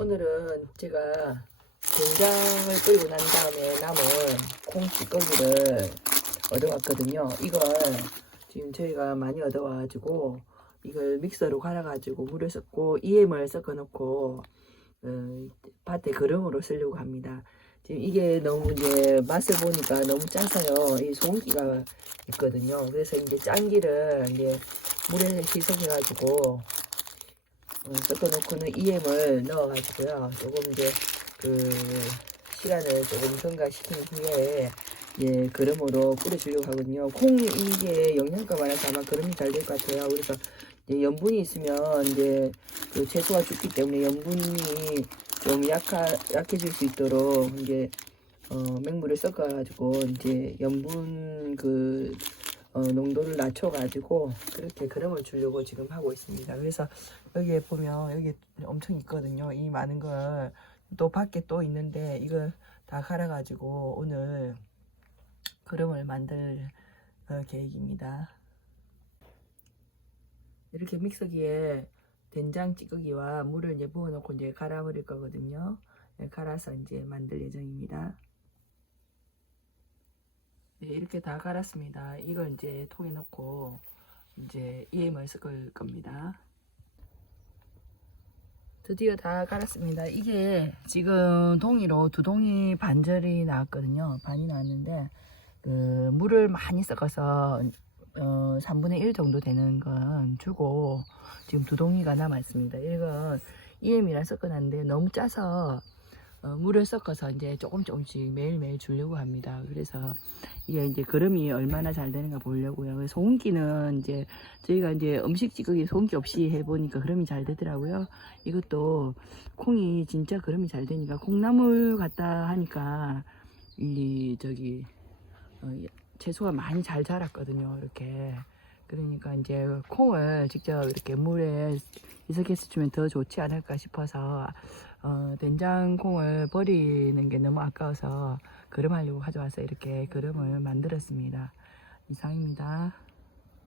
오늘은 제가 된장을 끓이고 난 다음에 남은 콩 찌꺼기를 얻어왔거든요. 이걸 지금 저희가 많이 얻어와가지고 이걸 믹서로 갈아가지고 물을 섞고 EM을 섞어놓고 어, 밭에 거름으로 쓰려고 합니다. 지금 이게 너무 이제 맛을 보니까 너무 짜서요. 이 소금기가 있거든요. 그래서 이제 짠기를 이제 물에 희석해가지고 음, 섞어놓고는 EM을 넣어가지고요. 조금 이제 그 시간을 조금 경과시킨 후에 예 그름으로 뿌려주려고 하거든요. 콩 이게 영양가 많아서 아마 그름이 잘 될 것 같아요. 그래서 이제 염분이 있으면 이제 그 채소가 죽기 때문에 염분이 좀 약하 약해질 수 있도록 이제 어, 맹물을 섞어가지고 이제 염분 그 어, 농도를 낮춰가지고 그렇게 그름을 주려고 지금 하고 있습니다. 그래서 여기에 보면 여기 엄청 있거든요. 이 많은 걸 또 밖에 또 있는데 이걸 다 갈아가지고 오늘 그름을 만들 어, 계획입니다. 이렇게 믹서기에 된장 찌꺼기와 물을 이제 부어놓고 이제 갈아버릴 거거든요. 네, 갈아서 이제 만들 예정입니다. 네, 이렇게 다 갈았습니다. 이걸 이제 통에 넣고 이제 EM을 섞을 겁니다. 드디어 다 갈았습니다. 이게 지금 동이로 두 동이 반절이 나왔거든요. 반이 나왔는데 그 물을 많이 섞어서 어, 3분의 1 정도 되는 건 주고 지금 두 동이가 남아 있습니다. 이건 EM이랑 섞어놨는데 너무 짜서 어, 물을 섞어서 이제 조금 조금씩 매일매일 주려고 합니다. 그래서 이게 이제 그름이 얼마나 잘 되는가 보려고요. 소금기는 이제 저희가 이제 음식 찌꺼기 소금기 없이 해보니까 그름이 잘 되더라고요. 이것도 콩이 진짜 그름이 잘 되니까 콩나물 갖다 하니까 이 저기 어, 채소가 많이 잘 자랐거든요. 이렇게 그러니까 이제 콩을 직접 이렇게 물에 주면 더 좋지 않을까 싶어서 어, 된장콩을 버리는 게 너무 아까워서 그름하려고 가져와서 이렇게 그름을 만들었습니다. 이상입니다.